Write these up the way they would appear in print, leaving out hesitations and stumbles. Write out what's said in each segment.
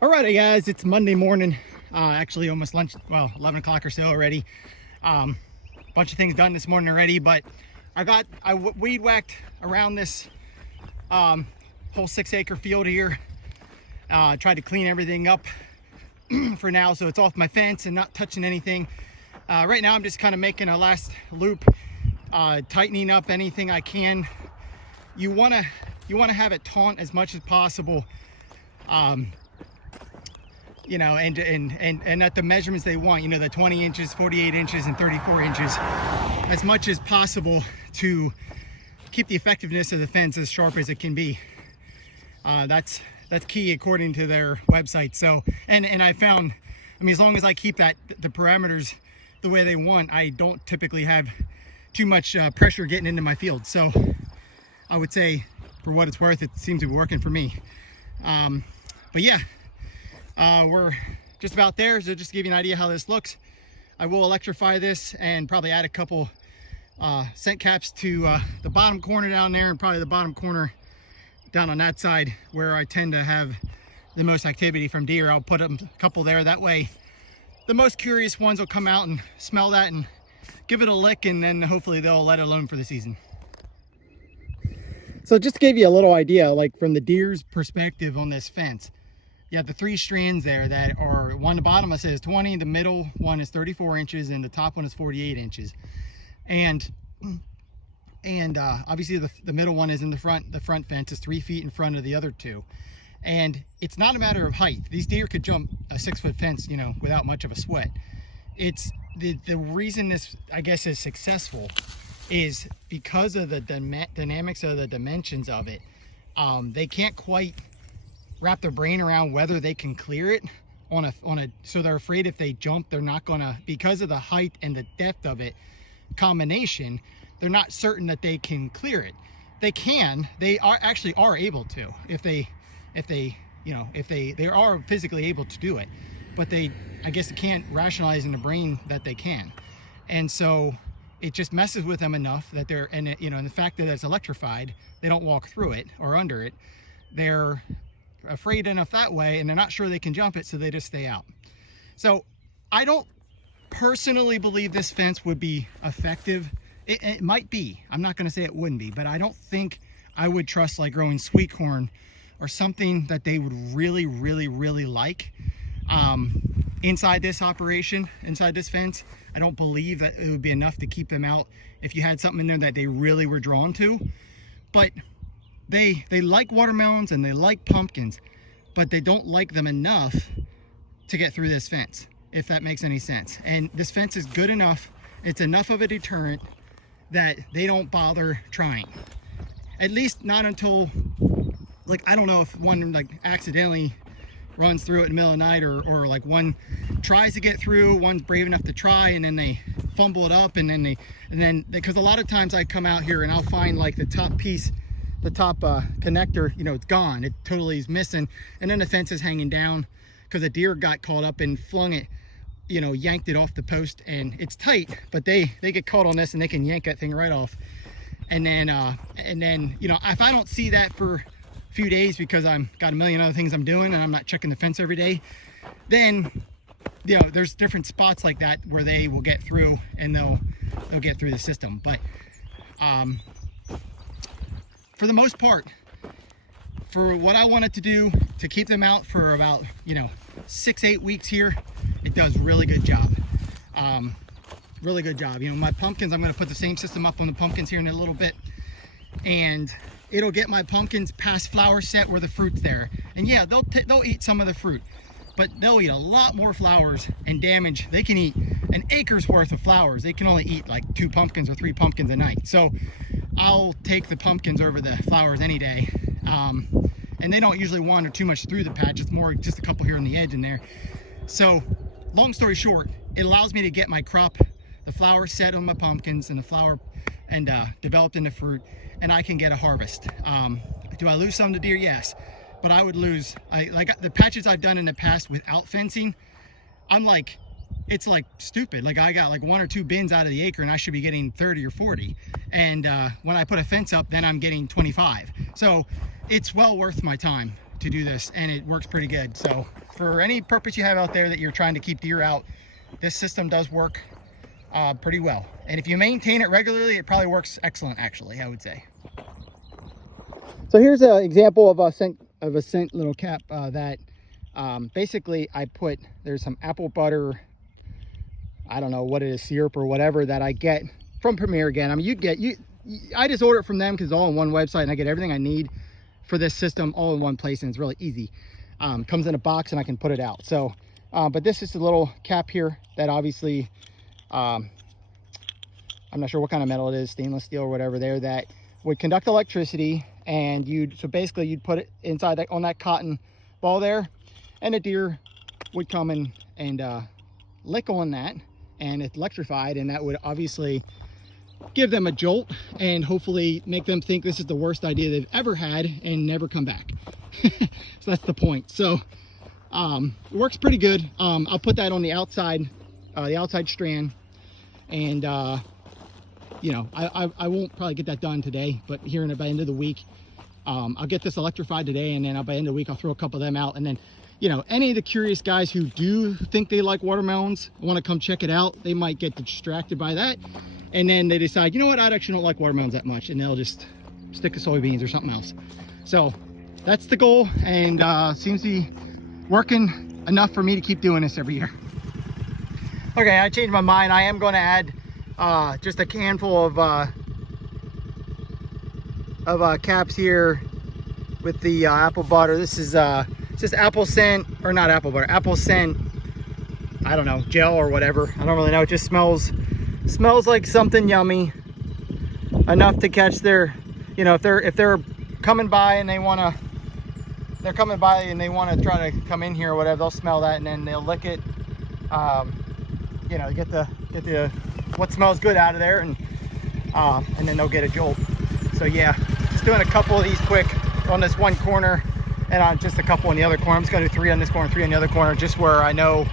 Alrighty guys, it's Monday morning, actually almost lunch, well 11 o'clock or so already. Bunch of things done this morning already, but I weed whacked around this whole 6-acre field here. Tried to clean everything up for now, so it's off my fence and not touching anything. Right now I'm just kind of making a last loop, tightening up anything I can. You want to have it taunt as much as possible, you know, and at the measurements they want, you know, the 20 inches, 48 inches, and 34 inches, as much as possible to keep the effectiveness of the fence as sharp as it can be. That's key according to their website. So, and I found, I mean, as long as I keep the parameters the way they want, I don't typically have too much pressure getting into my field. So I would say, for what it's worth, it seems to be working for me. But yeah, we're just about there. So just to give you an idea how this looks, I will electrify this and probably add a couple scent caps to the bottom corner down there, and probably the bottom corner down on that side where I tend to have the most activity from deer. I'll put a couple there. That way the most curious ones will come out and smell that and give it a lick, and then hopefully they'll let it alone for the season. So just to give you a little idea, like from the deer's perspective on this fence, you have the 3 strands there that are, one, the bottom it says 20, the middle one is 34 inches, and the top one is 48 inches. And obviously the middle one is in the front. The front fence is 3 feet in front of the other 2. And it's not a matter of height. These deer could jump a 6-foot fence, you know, without much of a sweat. It's the reason this, I guess, is successful is because of the dynamics of the dimensions of it. They can't quite wrap their brain around whether they can clear it so they're afraid if they jump, they're not gonna, because of the height and the depth of it combination, they're not certain that they can clear it. They can, they are able to, if they are physically able to do it, but I guess they can't rationalize in the brain that they can. And so it just messes with them enough that and the fact that it's electrified, they don't walk through it or under it. They're afraid enough that way, and they're not sure they can jump it, so they just stay out. So I don't personally believe this fence would be effective. It might be, I'm not going to say it wouldn't be, but I don't think I would trust like growing sweet corn or something that they would really like inside this operation, inside this fence. I don't believe that it would be enough to keep them out if you had something in there that they really were drawn to. But they like watermelons and they like pumpkins, but they don't like them enough to get through this fence, if that makes any sense. And this fence is good enough, it's enough of a deterrent that they don't bother trying. At least not until, like, I don't know if one like accidentally runs through it in the middle of the night, or like one tries to get through, one's brave enough to try, and then they fumble it up, and then because a lot of times I come out here and I'll find like the top piece, the top connector, you know, it's gone, it totally is missing, and then the fence is hanging down because a deer got caught up and flung it, you know, yanked it off the post, and it's tight, but they get caught on this and they can yank that thing right off. And then you know, if I don't see that for a few days because I'm got a million other things I'm doing and I'm not checking the fence every day, then, you know, there's different spots like that where they will get through and they'll get through the system. But for the most part, for what I wanted to do to keep them out for about, you know, 6-8 weeks here, it does really good job. Really good job. You know, my pumpkins, I'm going to put the same system up on the pumpkins here in a little bit, and it'll get my pumpkins past flower set where the fruit's there. And yeah, they'll eat some of the fruit, but they'll eat a lot more flowers and damage. They can eat an acre's worth of flowers. They can only eat like 2 pumpkins or 3 pumpkins a night. So I'll take the pumpkins over the flowers any day. And they don't usually wander too much through the patch. It's more just a couple here on the edge in there. So long story short, it allows me to get my crop, the flower set on my pumpkins and the flower, and developed into fruit, and I can get a harvest. Do I lose some to deer? Yes, but I would lose, like the patches I've done in the past without fencing, I'm like, it's like stupid. Like I got like 1 or 2 bins out of the acre and I should be getting 30 or 40. And when I put a fence up, then I'm getting 25. So it's well worth my time to do this, and it works pretty good. So for any purpose you have out there that you're trying to keep deer out, this system does work pretty well. And if you maintain it regularly, it probably works excellent, actually, I would say. So here's an example of a scent little cap that basically I put, there's some apple butter, I don't know what it is, syrup or whatever that I get from Premier again. I mean, I just order it from them because it's all on one website and I get everything I need for this system all in one place, and it's really easy. Comes in a box and I can put it out. So, but this is a little cap here that obviously, I'm not sure what kind of metal it is, stainless steel or whatever there, that would conduct electricity. And so basically you'd put it inside that, on that cotton ball there, and a deer would come in and lick on that, and it's electrified, and that would obviously give them a jolt and hopefully make them think this is the worst idea they've ever had and never come back. So that's the point. So it works pretty good. I'll put that on the outside strand, and you know, I won't probably get that done today, but here by the end of the week, I'll get this electrified today, and then by the end of the week I'll throw a couple of them out. And then, you know, any of the curious guys who do think they like watermelons, want to come check it out, they might get distracted by that, and then they decide, you know what, I actually don't like watermelons that much, and they'll just stick to soybeans or something else. So that's the goal, and seems to be working enough for me to keep doing this every year. Okay, I changed my mind. I am going to add just a handful of caps here with the apple butter. This is just apple scent, or not apple butter, apple scent, I don't know, gel or whatever. I don't really know. It just smells like something yummy enough to catch their, you know, if they're coming by and they want to try to come in here or whatever, they'll smell that and then they'll lick it, you know, get the what smells good out of there, and then they'll get a jolt. So yeah, just doing a couple of these quick on this one corner, and on just a couple on the other corner. I'm just gonna do 3 on this corner, 3 on the other corner, just where I know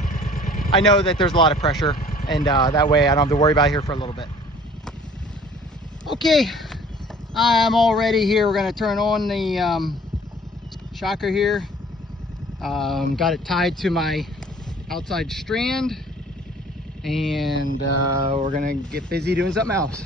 that there's a lot of pressure, and that way I don't have to worry about it here for a little bit. Okay, I'm all ready here. We're gonna turn on the shocker here. Got it tied to my outside strand, and we're gonna get busy doing something else.